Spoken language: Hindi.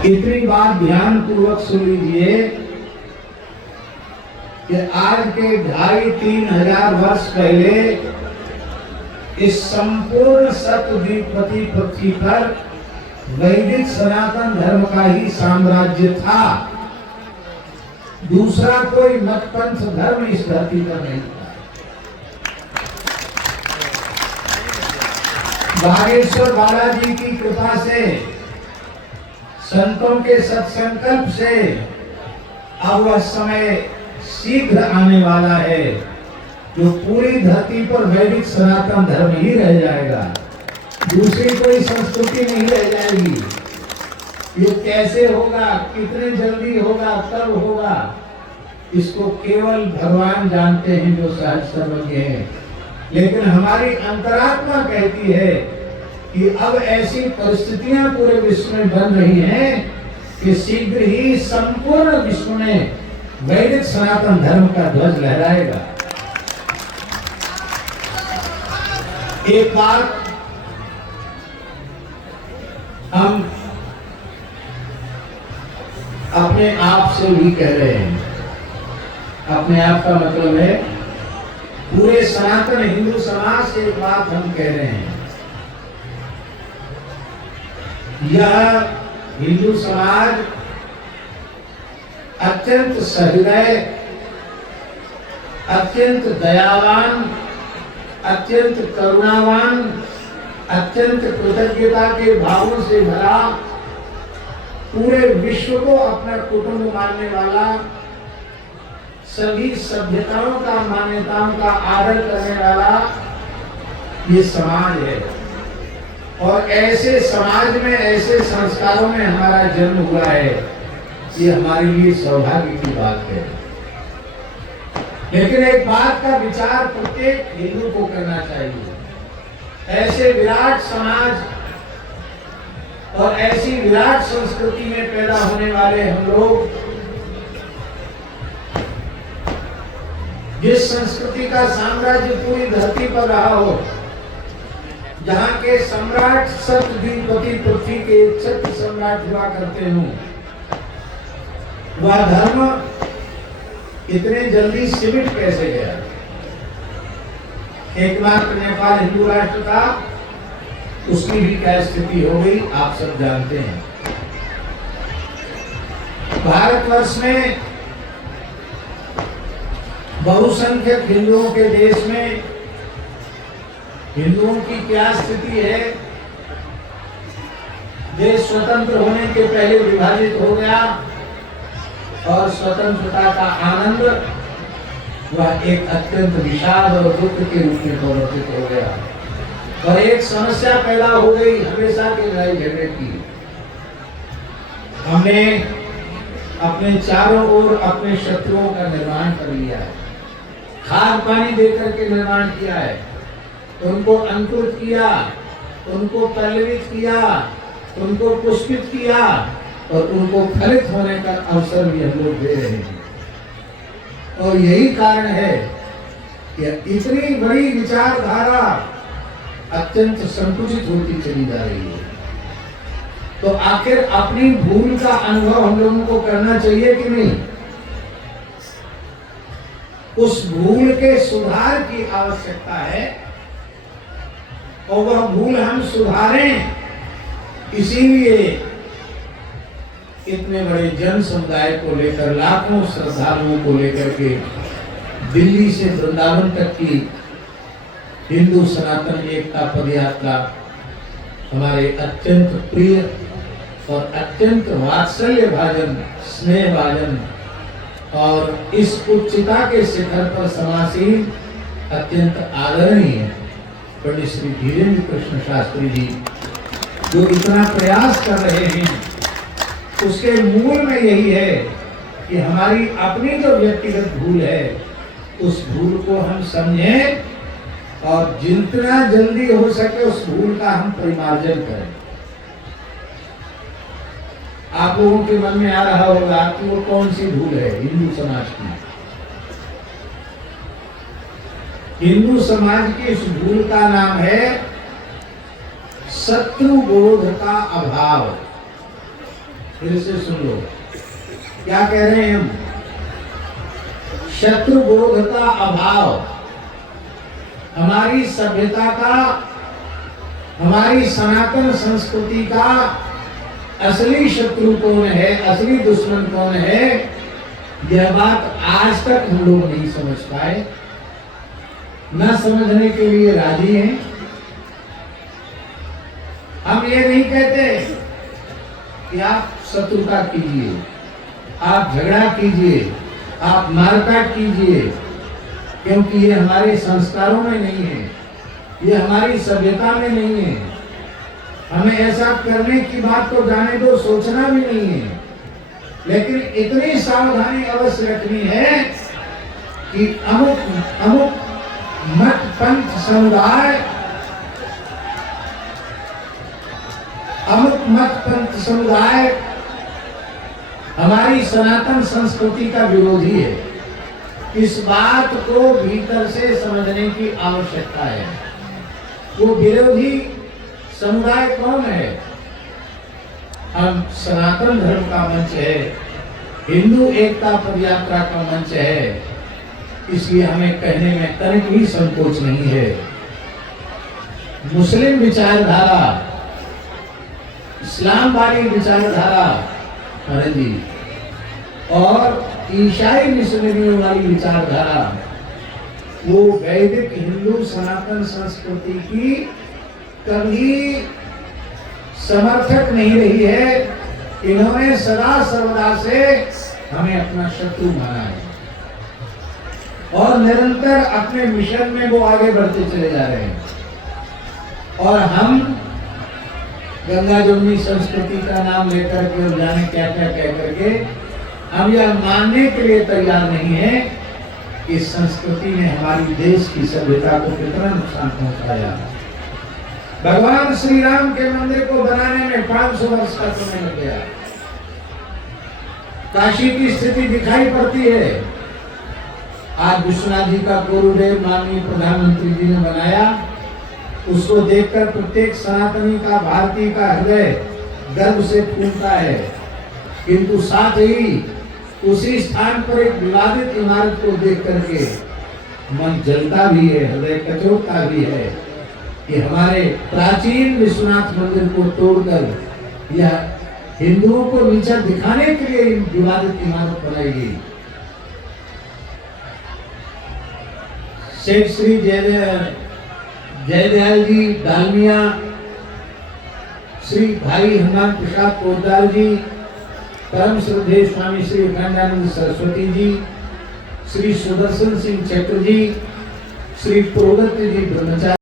इतनी बात ध्यान पूर्वक सुन लीजिए कि आज के 2500-3000 वर्ष पहले इस संपूर्ण सप्तद्वीपवती पृथ्वी पर वैदिक सनातन धर्म का ही साम्राज्य था। दूसरा कोई मतपंथ धर्म इस धरती पर नहीं था। बागेश्वर बालाजी की कृपा से, संतों के सत्संकल्प से अब वह समय शीघ्र आने वाला है जो पूरी धरती पर वैदिक सनातन धर्म ही रह जाएगा। दूसरी कोई संस्कृति नहीं रह जाएगी। ये कैसे होगा, कितने जल्दी होगा, कब होगा, इसको केवल भगवान जानते हैं जो सहज सर्वज्ञ हैं। लेकिन हमारी अंतरात्मा कहती है कि अब ऐसी परिस्थितियां पूरे विश्व में बन रही हैं कि शीघ्र ही संपूर्ण विश्व में वैदिक सनातन धर्म का ध्वज लहराएगा। एक बात हम अपने आप से भी कह रहे हैं। अपने आप का मतलब है पूरे सनातन हिंदू समाज से एक बात हम कह रहे हैं। यह हिंदू समाज अत्यंत सहृदय, अत्यंत दयावान, अत्यंत करुणावान, अत्यंत कृतज्ञता के भावों से भरा, पूरे विश्व को अपना कुटुंब मानने वाला, सभी सभ्यताओं का, मान्यताओं का आदर करने वाला ये समाज है। और ऐसे समाज में, ऐसे संस्कारों में हमारा जन्म हुआ है, ये हमारे लिए सौभाग्य की बात है। लेकिन एक बात का विचार प्रत्येक हिंदू को करना चाहिए। ऐसे विराट समाज और ऐसी विराट संस्कृति में पैदा होने वाले हम लोग, जिस संस्कृति का साम्राज्य पूरी धरती पर रहा हो, जहां के सम्राट सप्तद्वीपवती पृथ्वी के छत्र सम्राट हुआ करते हों, वह धर्म इतने जल्दी सिमट कैसे गया? एकमात्र नेपाल हिंदू राष्ट्र था, उसकी भी क्या स्थिति हो गई आप सब जानते हैं। भारतवर्ष में बहुसंख्यक हिंदुओं के देश में हिंदुओं की क्या स्थिति है? देश स्वतंत्र होने के पहले विभाजित हो गया और स्वतंत्रता का आनंद वह एक अत्यंत विषाद और दुख के रूप में परिवर्तित हो गया। और एक समस्या पैदा हो गई हमेशा के लड़ाई झगड़े की। हमने अपने चारों ओर अपने शत्रुओं का निर्माण कर लिया है, खाद पानी देकर के निर्माण किया है, उनको अंकुरित किया, उनको पल्लवित किया, उनको पुष्पित किया और उनको फलित होने का अवसर भी हम लोग दे रहे हैं। और यही कारण है कि इतनी बड़ी विचारधारा अत्यंत संकुचित होती चली जा रही है। तो आखिर अपनी भूल का अनुभव हम लोगों को करना चाहिए कि नहीं? उस भूल के सुधार की आवश्यकता है और वह भूल हम सुधारें। इसीलिए इतने बड़े जन समुदाय को लेकर, लाखों श्रद्धालुओं को लेकर के दिल्ली से वृंदावन तक की हिंदू सनातन एकता पदयात्रा हमारे अत्यंत प्रिय और अत्यंत वात्सल्य भाजन, स्नेह भाजन और इस उच्चता के शिखर पर समासीन अत्यंत आदरणीय पंडित श्री धीरेन्द्र कृष्ण शास्त्री जी जो इतना प्रयास कर रहे हैं, उसके मूल में यही है कि हमारी अपनी जो व्यक्तिगत भूल है, उस भूल को हम समझें और जितना जल्दी हो सके उस भूल का हम परिमार्जन करें। आप लोगों के मन में आ रहा होगा कि वो कौन सी भूल है हिंदू समाज की। हिंदू समाज की इस भूल का नाम है शत्रु बोध का अभाव। फिर से सुन लो क्या कह रहे हैं हम। शत्रु बोध का अभाव, हमारी सभ्यता का, हमारी सनातन संस्कृति का असली शत्रु कौन है, असली दुश्मन कौन है, यह बात आज तक हम लोग नहीं समझ पाए, न समझने के लिए राजी हैं। हम ये नहीं कहते कि आप शत्रुता कीजिए, आप झगड़ा कीजिए, आप मारकाट कीजिए, क्योंकि ये हमारे संस्कारों में नहीं है, ये हमारी सभ्यता में नहीं है। हमें ऐसा करने की बात तो जाने दो, सोचना भी नहीं है, लेकिन इतनी सावधानी अवश्य रखनी है कि अमुक मत पंथ समुदाय, अमुक मत पंथ समुदाय हमारी सनातन संस्कृति का विरोधी है। इस बात को भीतर से समझने की आवश्यकता है। वो विरोधी समुदाय कौन है? हम सनातन धर्म का मंच है, हिंदू एकता पदयात्रा का मंच है, इसलिए हमें कहने में तनिक भी संकोच नहीं है। मुस्लिम विचारधारा, इस्लाम वाली विचारधारा जी, और ईसाई मिशनरियों वाली विचारधारा, वो वैदिक हिंदू सनातन संस्कृति की कभी समर्थक नहीं रही है। इन्होंने सदा सर्वदा से हमें अपना शत्रु माना है और निरंतर अपने मिशन में वो आगे बढ़ते चले जा रहे हैं। और हम गंगा जमुनी संस्कृति का नाम लेकर के और जाने क्या क्या कह करके हम यह मानने के लिए तैयार नहीं है कि संस्कृति ने हमारी देश की सभ्यता को कितना नुकसान पहुंचाया। भगवान श्री राम के मंदिर को बनाने में 500 वर्ष का समय लग गया। काशी की स्थिति दिखाई पड़ती है। आज विश्वनाथ जी का गुरुदेव माननीय प्रधानमंत्री जी ने बनाया, उसको देखकर प्रत्येक सनातनी का, भारतीय का हृदय गर्व से फूलता है, किंतु साथ ही उसी स्थान पर एक विवादित इमारत को देख करके मन जलता भी है, हृदय कचोटता भी है कि हमारे प्राचीन विश्वनाथ मंदिर को तोड़कर यह हिंदुओं को नीचा दिखाने के लिए विवादित इमारत बनाई गई। शेख श्री जयदयाल जी डालमिया, श्री भाई हनुमान प्रसाद पोद्दार जी, परम श्रद्धेय स्वामी श्री अखंडानंद सरस्वती जी, श्री सुदर्शन सिंह चक्र जी, श्री प्रोदत्त जी ब्रह्मचारी